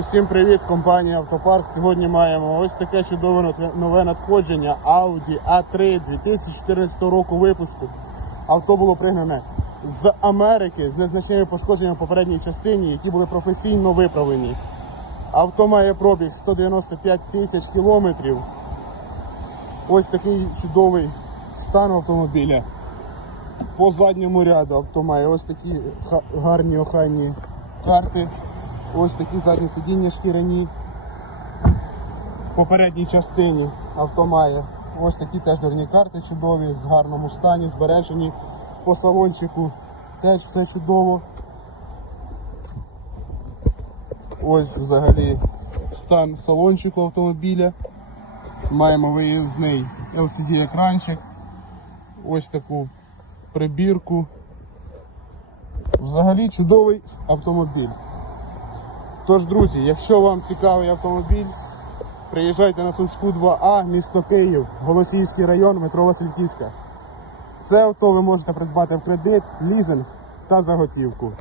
Всім привіт, компанія Автопарк. Сьогодні маємо ось таке чудове нове надходження Audi A3 2014 року випуску. Авто було пригнане з Америки з незначними пошкодженнями в попередній частині, які були професійно виправлені. Авто має пробіг 195 тисяч кілометрів. Ось такий чудовий стан автомобіля. По задньому ряду авто має ось такі гарні охайні карти. Ось такі задні сидіння шкіряні. В попередній частині авто має ось такі теж дверні карти чудові, з гарному стані, збережені. По салончику теж все чудово. Ось взагалі стан салончику автомобіля. Маємо виїзний LCD екранчик. Ось таку прибірку. Взагалі чудовий автомобіль. Тож, друзі, якщо вам цікавий автомобіль, приїжджайте на Сумську 2А, місто Київ, Голосіївський район, метро Васильківська. Це авто ви можете придбати в кредит, лізинг та за готівку.